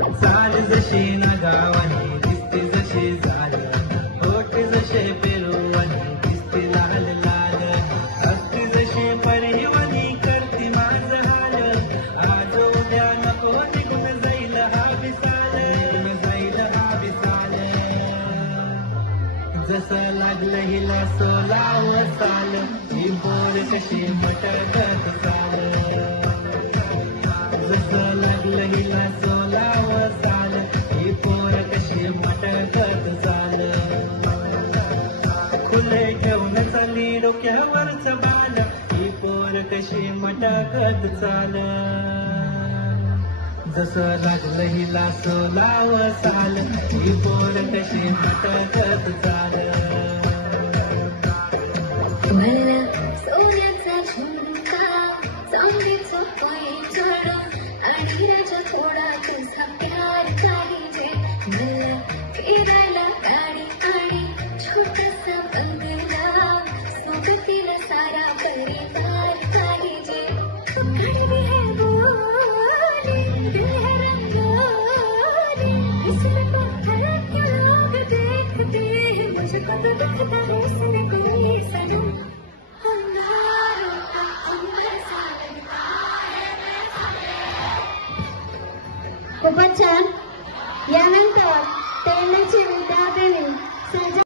चाल जशी नगावानी दिसते जशी चाल, होठ जसे पेरुवानी दिसते लाल लाल, हसती जशी परिवानी करते माझ हाल, आज उद्या नको निघून जाईल हा विसाल, जाईल हा विसाल. जसं लागलं हिला सोलाव चाल, ही पोर कशी मटकत चाल, जसं लागलं हिला सोलाव चाल, ही पोर कशी मटकत चाल. फुले ठेवून चाली डोक्यावरचं बाल, ही पोर कशी मटकत चाल, जसं लागलं हिला सोलाव चाल, ही पोर कशी मटकत चाल. सोन्याचा झुमका चांदीचं पैठण आणि राजा थोडा तुझा प्यार पाहिजे, मला फिरायला गाडी आणि छोटासा बंगला, सोबतीला सारा परिवार पाहिजे. कड़वी है बोली, दिल है रंगोली, इसमें तो फर्क क्यों लोग देखते हैं, मुझको तो दिखता है इसमें कोई सनम. खूपच छान. यानंतर तैनाची विद्यार्थिनी